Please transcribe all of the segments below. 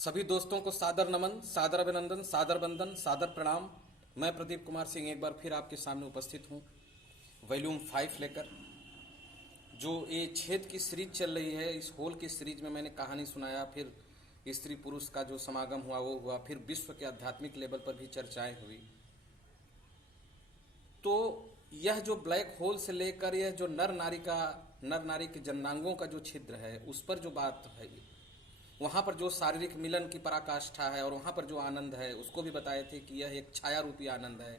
सभी दोस्तों को सादर नमन, सादर अभिनंदन, सादर वंदन, सादर प्रणाम। मैं प्रदीप कुमार सिंह एक बार फिर आपके सामने उपस्थित हूँ वॉल्यूम 5 लेकर। जो ये छेद की सीरीज चल रही है, इस होल की सीरीज में मैंने कहानी सुनाया, फिर स्त्री पुरुष का जो समागम हुआ वो हुआ, फिर विश्व के आध्यात्मिक लेवल पर भी चर्चाएं हुई। तो यह जो ब्लैक होल से लेकर यह जो नर नारी के जननांगों का जो छिद्र है, उस पर जो बात है, वहाँ पर जो शारीरिक मिलन की पराकाष्ठा है और वहाँ पर जो आनंद है उसको भी बताए थे कि यह एक छाया रूपी आनंद है,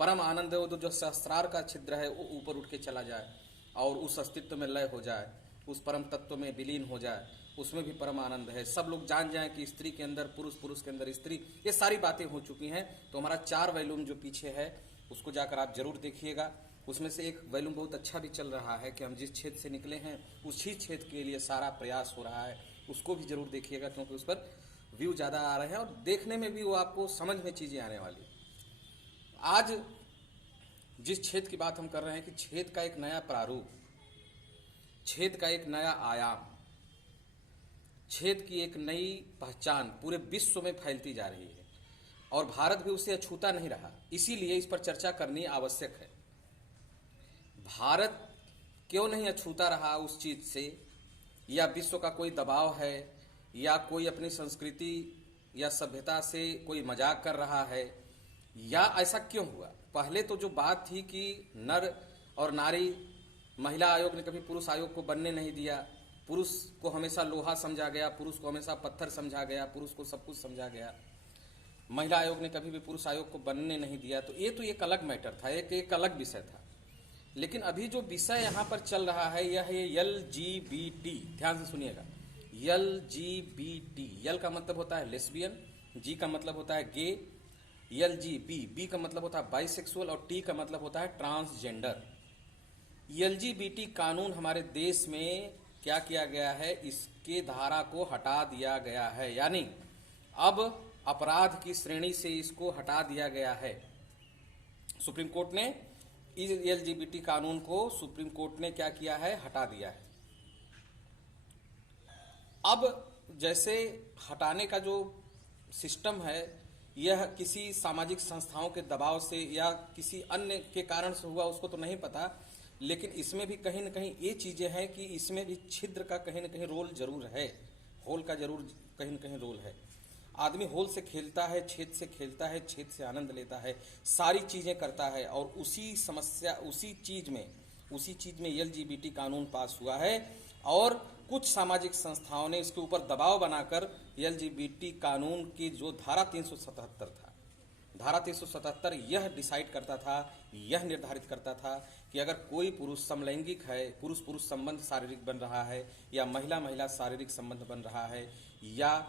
परम आनंद है। वो जो सहस्रार का छिद्र है वो ऊपर उठ के चला जाए और उस अस्तित्व में लय हो जाए, उस परम तत्व में विलीन हो जाए, उसमें भी परम आनंद है। सब लोग जान जाएं कि स्त्री के अंदर पुरुष, पुरुष के अंदर स्त्री, ये सारी बातें हो चुकी हैं। तो हमारा 4 वॉल्यूम जो पीछे है उसको जाकर आप जरूर देखिएगा। उसमें से एक वॉल्यूम बहुत अच्छा भी चल रहा है कि हम जिस छेद से निकले हैं उसी छेद के लिए सारा प्रयास हो रहा है, उसको भी जरूर देखिएगा, क्योंकि उस पर व्यू ज़्यादा आ रहे हैं और देखने में भी वो आपको समझ में चीज़ें आने वाली। आज जिस छेद की बात हम कर रहे हैं कि छेद का एक नया प्रारूप, छेद का एक नया आयाम, छेद की एक नई पहचान पूरे विश्व में फैलती जा रही है और भारत भी उसे अछूता नहीं रहा। इसीलिए इस पर चर्चा करनी आवश्यक है। भारत क्यों नहीं अछूता रहा उस चीज से, या विश्व का कोई दबाव है, या कोई अपनी संस्कृति या सभ्यता से कोई मजाक कर रहा है, या ऐसा क्यों हुआ? पहले तो जो बात थी कि नर और नारी, महिला आयोग ने कभी पुरुष आयोग को बनने नहीं दिया, पुरुष को हमेशा लोहा समझा गया, पुरुष को हमेशा पत्थर समझा गया, पुरुष को सब कुछ समझा गया, महिला आयोग ने कभी भी पुरुष आयोग को बनने नहीं दिया। तो ये एक अलग मैटर था, एक अलग विषय था। लेकिन अभी जो विषय यहाँ पर चल रहा है यह है LGBT। ध्यान से सुनिएगा, LGBT। यल का मतलब होता है लेस्बियन, जी का मतलब होता है गे, बी का मतलब होता है बाइसेक्सुअल और टी का मतलब होता है ट्रांसजेंडर। LGBT कानून हमारे देश में क्या किया गया है, इसके धारा को हटा दिया गया है, यानी अब अपराध की श्रेणी से इसको हटा दिया गया है। सुप्रीम कोर्ट ने LGBT कानून को, सुप्रीम कोर्ट ने क्या किया है, हटा दिया है। अब जैसे हटाने का जो सिस्टम है यह किसी सामाजिक संस्थाओं के दबाव से या किसी अन्य के कारण से हुआ, उसको तो नहीं पता, लेकिन इसमें भी कहीं न कहीं ये चीजें हैं कि इसमें भी छिद्र का कहीं न कहीं रोल जरूर है, होल का जरूर कहीं न कहीं रोल है। आदमी होल से खेलता है, छेद से खेलता है, छेद से आनंद लेता है, सारी चीजें करता है और उसी चीज में LGBT कानून पास हुआ है और कुछ सामाजिक संस्थाओं ने इसके ऊपर दबाव बनाकर LGBT कानून की जो धारा 377 था, धारा 377 यह डिसाइड करता था, यह निर्धारित करता था कि अगर कोई पुरुष समलैंगिक है, पुरुष पुरुष संबंध शारीरिक बन रहा है, या महिला महिला शारीरिक संबंध बन रहा है, या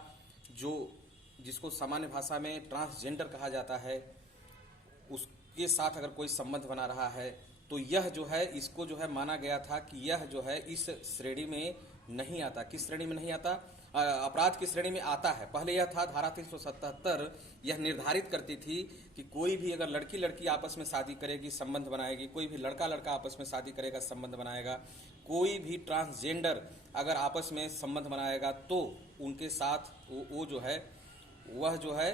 जो जिसको सामान्य भाषा में ट्रांसजेंडर कहा जाता है, उसके साथ अगर कोई संबंध बना रहा है, तो यह जो है, इसको जो है माना गया था कि यह जो है इस श्रेणी में नहीं आता। किस श्रेणी में नहीं आता? अपराध की श्रेणी में आता है। पहले यह था, धारा 377 यह निर्धारित करती थी कि कोई भी अगर लड़की लड़की आपस में शादी करेगी, संबंध बनाएगी, कोई भी लड़का लड़का आपस में शादी करेगा, संबंध बनाएगा, कोई भी ट्रांसजेंडर अगर आपस में संबंध बनाएगा, तो उनके साथ वो जो है वह जो है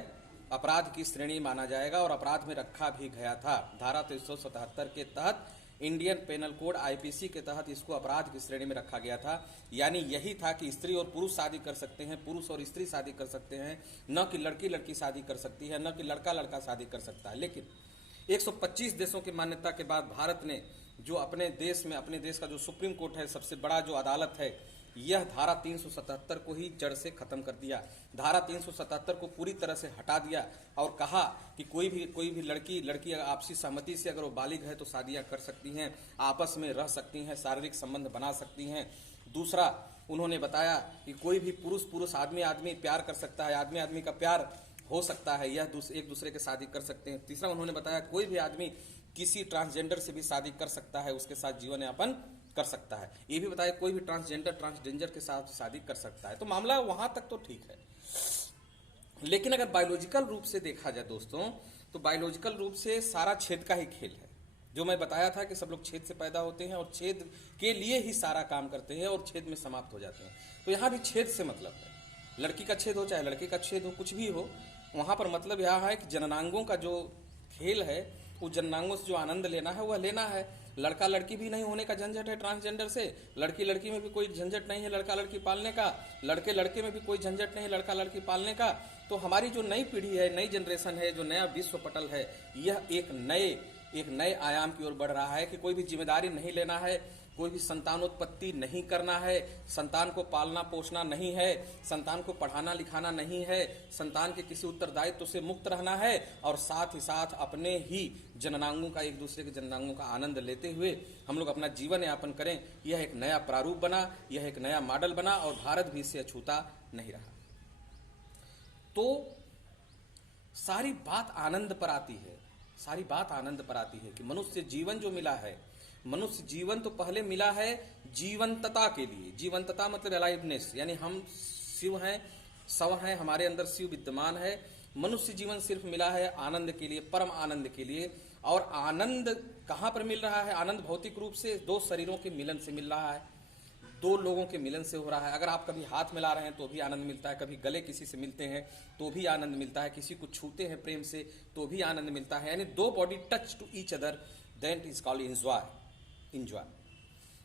अपराध की श्रेणी माना जाएगा और अपराध में रखा भी गया था। धारा 377 के तहत, इंडियन पेनल कोड IPC के तहत इसको अपराध की श्रेणी में रखा गया था। यानी यही था कि स्त्री और पुरुष शादी कर सकते हैं, पुरुष और स्त्री शादी कर सकते हैं, न कि लड़की लड़की शादी कर सकती है, न कि लड़का लड़का शादी कर सकता है। लेकिन 125 देशों की मान्यता के बाद भारत ने जो अपने देश का जो सुप्रीम कोर्ट है, सबसे बड़ा जो अदालत है, यह धारा 377 को ही जड़ से खत्म कर दिया। धारा 377 को पूरी तरह से हटा दिया और कहा कि कोई भी लड़की आपसी सहमति से अगर वो बालिग है तो शादियां कर सकती हैं, आपस में रह सकती हैं, शारीरिक संबंध बना सकती हैं। दूसरा, उन्होंने बताया कि कोई भी पुरुष आदमी प्यार कर सकता है, आदमी आदमी का प्यार हो सकता है, यह एक दूसरे के शादी कर सकते हैं। तीसरा, उन्होंने बताया कोई भी आदमी किसी ट्रांसजेंडर से भी शादी कर सकता है, उसके साथ जीवन यापन कर सकता है। ये भी बताया कोई भी ट्रांसजेंडर के साथ शादी कर सकता है। तो मामला वहां तक तो ठीक है। लेकिन अगर बायोलॉजिकल रूप से देखा जाए दोस्तों, तो बायोलॉजिकल रूप से सारा छेद का ही खेल है। जो मैं बताया था कि सब लोग छेद से पैदा होते हैं और छेद के लिए ही सारा काम करते हैं और छेद में समाप्त हो जाते हैं। तो यहां भी छेद से मतलब है। लड़की का छेद हो चाहे लड़के का छेद हो, कुछ भी हो, वहाँ पर मतलब यह है कि जननांगों का जो खेल है, उस जननांगों से जो आनंद लेना है वह लेना है। लड़का लड़की भी नहीं होने का झंझट है ट्रांसजेंडर से, लड़की लड़की में भी कोई झंझट नहीं है लड़का लड़की पालने का, लड़के लड़के में भी कोई झंझट नहीं है लड़का लड़की पालने का। तो हमारी जो नई पीढ़ी है, नई जनरेशन है, जो नया विश्व पटल है, यह एक नए आयाम की ओर बढ़ रहा है कि कोई भी जिम्मेदारी नहीं लेना है, कोई भी संतानोत्पत्ति नहीं करना है, संतान को पालना पोषना नहीं है, संतान को पढ़ाना लिखाना नहीं है, संतान के किसी उत्तरदायित्व से मुक्त रहना है, और साथ ही साथ अपने ही जननांगों का, एक दूसरे के जननांगों का आनंद लेते हुए हम लोग अपना जीवन यापन करें। यह एक नया प्रारूप बना, यह एक नया मॉडल बना, और भारत भी इससे अछूता नहीं रहा। तो सारी बात आनंद पर आती है, सारी बात आनंद पर आती है कि मनुष्य जीवन जो मिला है, मनुष्य जीवन तो पहले मिला है जीवंतता के लिए। जीवंतता मतलब अलाइवनेस, यानी हम शिव हैं, सव हैं, हमारे अंदर शिव विद्यमान है। मनुष्य जीवन सिर्फ मिला है आनंद के लिए, परम आनंद के लिए। और आनंद कहाँ पर मिल रहा है? आनंद भौतिक रूप से दो शरीरों के मिलन से मिल रहा है, दो लोगों के मिलन से हो रहा है। अगर आप कभी हाथ मिला रहे हैं तो भी आनंद मिलता है, कभी गले किसी से मिलते हैं तो भी आनंद मिलता है, किसी को छूते हैं प्रेम से तो भी आनंद मिलता है। यानी दो body touch to each other, that is called enjoy.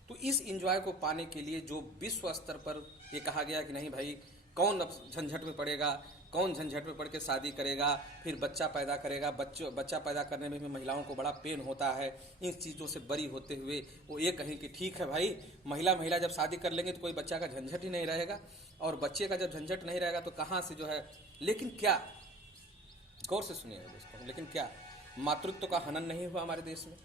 तो इस इंजॉय को पाने के लिए जो विश्व स्तर पर ये कहा गया कि नहीं भाई, कौन अब झंझट में पड़ेगा, कौन झंझट में पड़ के शादी करेगा, फिर बच्चा पैदा करेगा, बच्चा पैदा करने में भी महिलाओं को बड़ा पेन होता है। इन चीज़ों से बरी होते हुए वो ये कहें कि ठीक है भाई, महिला जब शादी कर लेंगे तो कोई बच्चा का झंझट ही नहीं रहेगा, और बच्चे का जब झंझट नहीं रहेगा तो कहाँ से जो है। लेकिन क्या, गौर से सुनिएगा दोस्तों, लेकिन क्या मातृत्व का हनन नहीं हुआ हमारे देश में?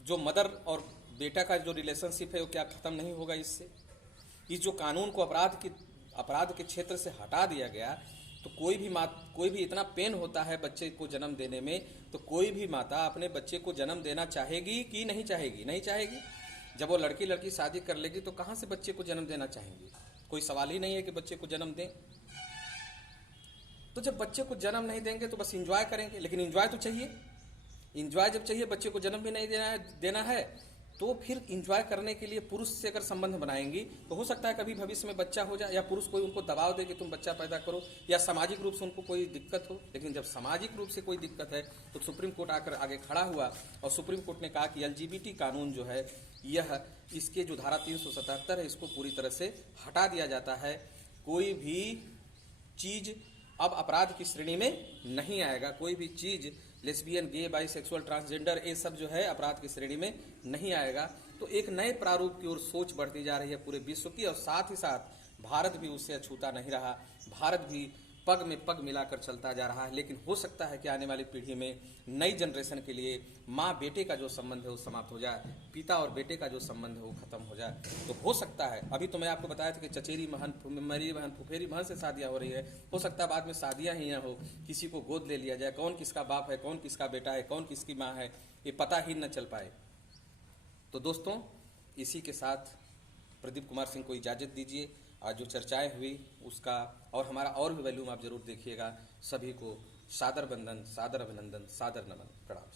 जो मदर और बेटा का जो रिलेशनशिप है वो क्या खत्म नहीं होगा इससे? इस जो कानून को अपराध के क्षेत्र से हटा दिया गया, तो कोई भी इतना पेन होता है बच्चे को जन्म देने में, तो कोई भी माता अपने बच्चे को जन्म देना चाहेगी कि नहीं चाहेगी? नहीं चाहेगी। जब वो लड़की शादी कर लेगी तो कहाँ से बच्चे को जन्म देना चाहेंगे? कोई सवाल ही नहीं है कि बच्चे को जन्म दें। तो जब बच्चे को जन्म नहीं देंगे तो बस इंजॉय करेंगे, लेकिन इंजॉय तो चाहिए। इंजॉय जब चाहिए, बच्चे को जन्म भी नहीं देना है, तो फिर इंजॉय करने के लिए पुरुष से अगर संबंध बनाएंगी तो हो सकता है कभी भविष्य में बच्चा हो जाए, या पुरुष कोई उनको दबाव दे कि तुम बच्चा पैदा करो, या सामाजिक रूप से उनको कोई दिक्कत हो। लेकिन जब सामाजिक रूप से कोई दिक्कत है तो सुप्रीम कोर्ट आकर आगे खड़ा हुआ, और सुप्रीम कोर्ट ने कहा कि एलजीबीटी कानून जो है, यह इसके जो धारा 377 है इसको पूरी तरह से हटा दिया जाता है। कोई भी चीज अब अपराध की श्रेणी में नहीं आएगा, कोई भी चीज लेस्बियन, गे, बाइसेक्सुअल, ट्रांसजेंडर, ये सब जो है अपराध की श्रेणी में नहीं आएगा। तो एक नए प्रारूप की ओर सोच बढ़ती जा रही है पूरे विश्व की, और साथ ही साथ भारत भी उससे अछूता नहीं रहा। भारत भी पग में पग मिलाकर चलता जा रहा है। लेकिन हो सकता है कि आने वाली पीढ़ी में, नई जनरेशन के लिए माँ बेटे का जो संबंध है वो समाप्त हो जाए, पिता और बेटे का जो संबंध है वो खत्म हो जाए। तो हो सकता है, अभी तो मैं आपको बताया था कि चचेरी बहन, मरी बहन, फुफेरी बहन से शादियां हो रही है, हो सकता है बाद में शादियां ही ना हो, किसी को गोद ले लिया जाए, कौन किसका बाप है, कौन किसका बेटा है, कौन किसकी माँ है, ये पता ही न चल पाए। तो दोस्तों, इसी के साथ प्रदीप कुमार सिंह को इजाज़त दीजिए। आज जो चर्चाएं हुई उसका और हमारा और भी वॉल्यूम आप जरूर देखिएगा। सभी को सादर वंदन, सादर अभिनंदन, सादर नमन, प्रणाम।